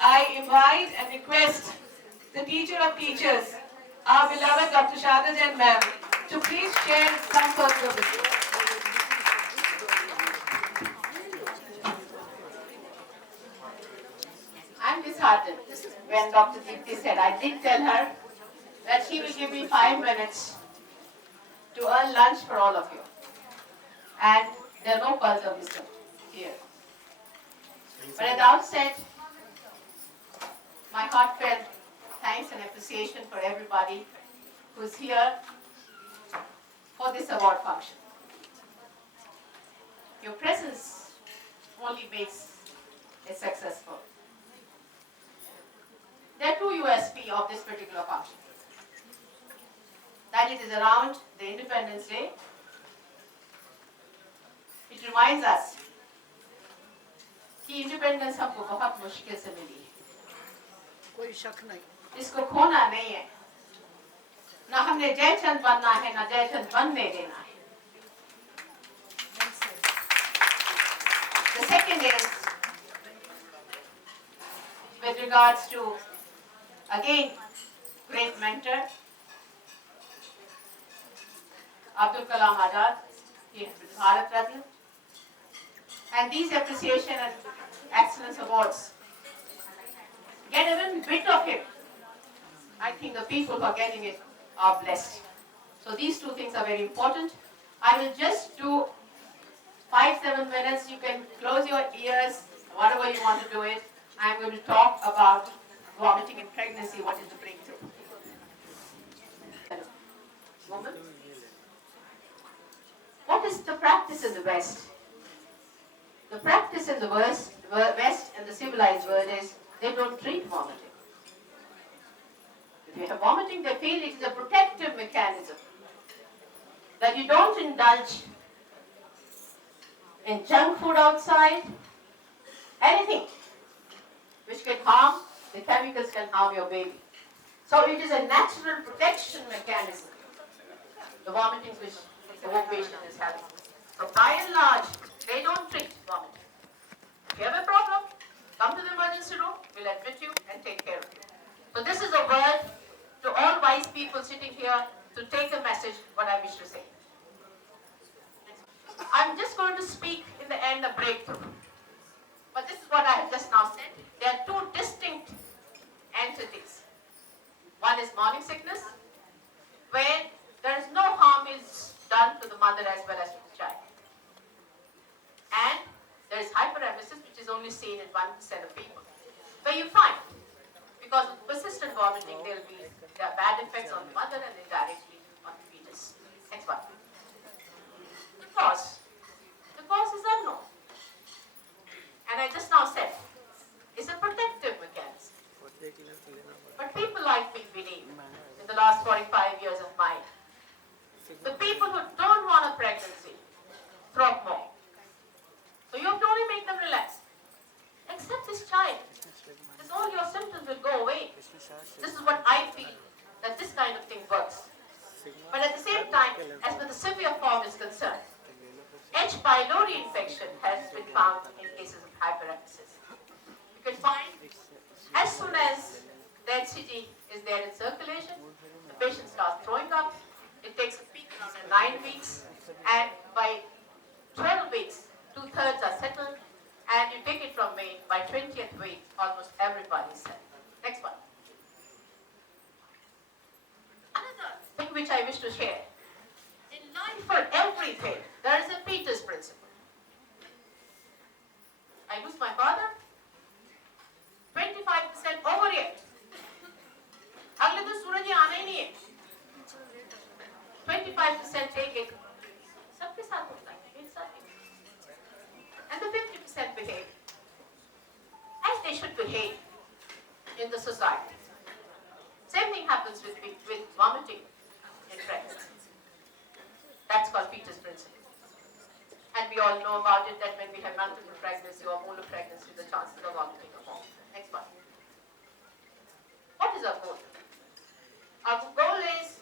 I invite and request the teacher of teachers, our beloved Dr. Sharda Jai ma'am, to please share some thoughts of wisdom. I'm disheartened when Dr. Deepthi said, I did tell her that she will give me 5 minutes to earn lunch for all of you. And there are no pearls of wisdom here. But at the outset, my heartfelt thanks and appreciation for everybody who's here for this award function. Your presence only makes it successful. There are two USP of this particular function. That it is around the Independence Day. It reminds us कि independence हमको बहुत मुश्किल से मिली है, कोई शक नहीं, इसको खोना नहीं है, ना हमने जयचंद बनना है, ना जयचंद बनने देना है. The second is with regards to, again, great mentor, Abdul Kalam Azad, he is Bharat Ratna. And these appreciation and excellence awards get even bit of it. I think the people who are getting it are blessed. So these two things are very important. I will just do 5-7 minutes. You can close your ears, whatever you want to do it. I am going to talk about vomiting in pregnancy, what is the breakthrough. Woman, what is the practice in the West? The practice in the West and the civilized world is they don't treat vomiting. If you have vomiting, they feel it is a protective mechanism. That you don't indulge in junk food outside, anything which can harm, the chemicals can harm your baby. So it is a natural protection mechanism, the vomiting which the patient is having. So by and large, they don't treat vomiting. If you have a problem, come to the emergency room, we'll admit you and take care of you. So this is a word to all wise people sitting here to take a message, what I wish to say. I'm just going to speak in the end a breakthrough. But this is what I have just now said. There are two distinct entities. One is morning sickness, where there is no harm is done to the mother as well as to the child. And there is hyperemesis, which is only seen in 1% of people. Where you find, because of persistent vomiting, there are bad effects on the mother and indirectly on the fetus. Next one. The cause is unknown. And I just now said, it's a protective mechanism. But people like me believe, in the last 45 years of mine, the people who don't want a pregnancy throw up more. So you have to only make them relax. Accept this child. Then all your symptoms will go away. This is what I feel, that this kind of thing works. But at the same time, as far as the severe form is concerned, H. pylori infection has been found in cases of hyperemesis. You can find, as soon as the HCG is there in circulation, the patient starts throwing up. It takes a peak around 9 weeks, and by 12 weeks, 2/3 are settled, and you take it from me, by 20th week, almost everybody is settled. Next one. Another thing which I wish to share. In life for everything, there is a Peter's principle. I lose my father, 25% overreact. अगले दिन सूरज ही आना ही नहीं है. 25% take it. सबके साथ होता है, एक साथ ही. And the 50% behave as they should behave in the society. Same thing happens with vomiting in pregnancy. That's called Peter's principle. And we all know about it, that when we have multiple pregnancy or molar pregnancy, the chances of vomiting are more. Next one. What is our goal? Our goal is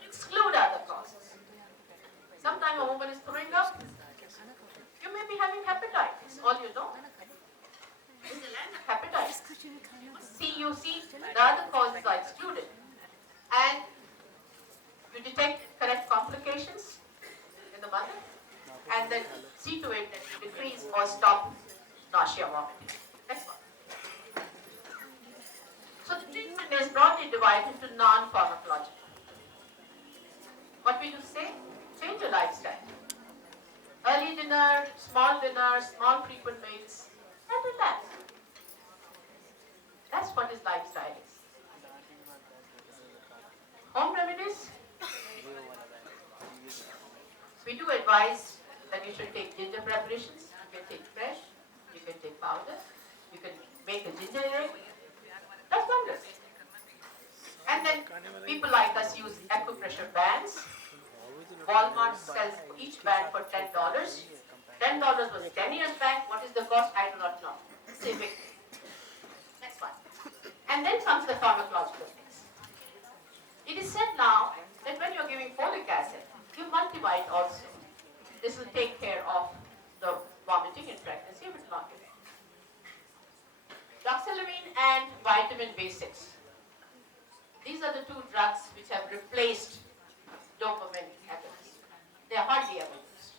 to exclude other causes. Sometimes a woman is throwing up. You may be having hepatitis, all you know. In the land of hepatitis. and then see to it that you decrease or stop nausea vomiting. Next one. So the treatment is broadly divided into non-pharmacological. What we do say? Change your lifestyle. Early dinner, small frequent meals, and relax. That's what his lifestyle is. Home remedies? We do advise that you should take ginger preparations. You can take fresh, you can take powder, you can make a ginger ale. That's wondrous. And then people like us use acupressure bands. Walmart sells each band for $10. $10 was 10 years back. What is the cost? I do not know. Civic. Next one. And then comes the pharmacological things. It is said now that when you're giving folic acid, give multivite also. This will take care of the vomiting in pregnancy if it's not given. Doxylamine and vitamin B6. These are the two drugs which have replaced dopamine agonists. They are hardly ever used.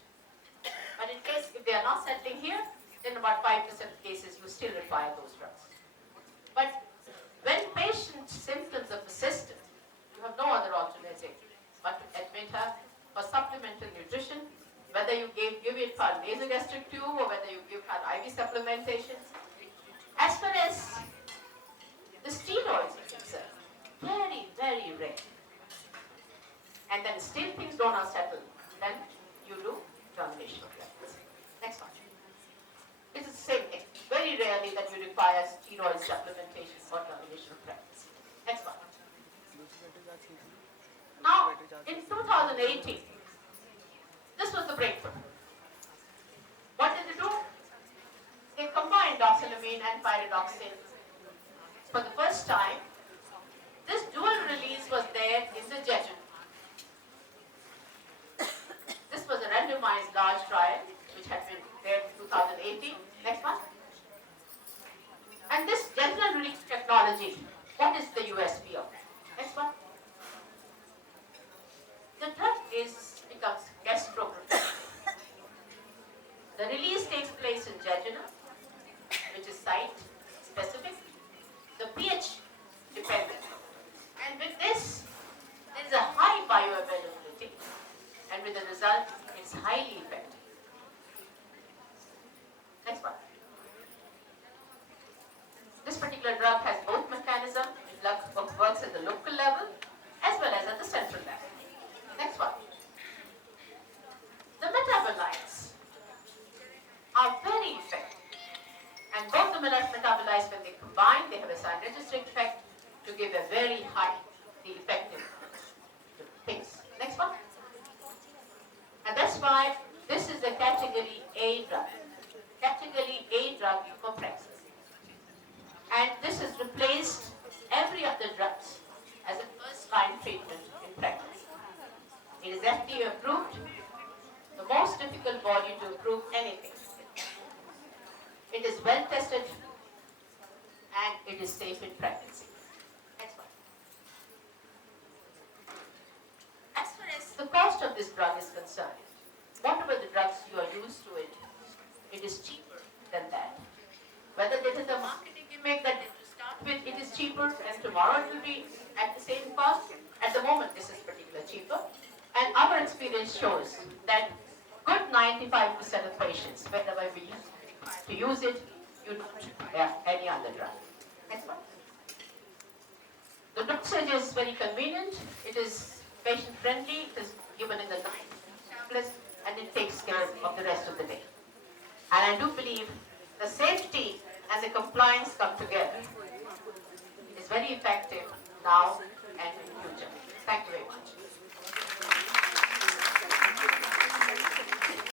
But in case if they are not settling here, in about 5% of cases you still require those drugs. But when patient symptoms are persistent, you have no other alternative but to admit her for supplemental nutrition, whether you give it for nasogastric tube or whether you give her IV supplementation. As far as the steroids are concerned, very, very rare. And then still things don't unsettle, then you do termination of pregnancy. Next one. It's the same thing. Very rarely that you require steroid supplementation for termination of pregnancy. Next one. Now, in 2018, this was the breakthrough. What did they do? They combined doxylamine and pyridoxine. For the first time, this dual release was there in the jejunum. This was a randomized large trial which had been there in 2018. Next one. And this jejunal release technology, what is the USP of it? Next one. The drug becomes gastro-protective. The release takes place in jejunum, which is site-specific. The pH dependent. And with this, there is a high bioavailability, and with the result, it's highly effective. Next one. This particular drug has both mechanisms. It works at the local level as well as at the central level. Next one. The metabolites are very effective. And both the metabolites, when they combine, they have a synergistic effect to give a very highly effective things. Next one. And that's why this is a category A drug. Category A drug for pregnancy. And this has replaced every other drugs as a first-line treatment in pregnancy. It is FDA approved, the most difficult body to approve anything. It is well tested and it is safe in pregnancy. Next one. As far as the cost of this drug is concerned, whatever the drugs you are used to it is cheaper than that. Whether it is a marketing gimmick that to start with it is cheaper and tomorrow it will be at the same cost, at the moment this is particularly cheaper. And our experience shows that good 95% of patients, whenever we use it, you don't have any other drug. Next one. The dosage is very convenient. It is patient friendly. It is given in the night tablets, and it takes care of the rest of the day. And I do believe the safety and the compliance come together. It is very effective now and in future. Thank you very much.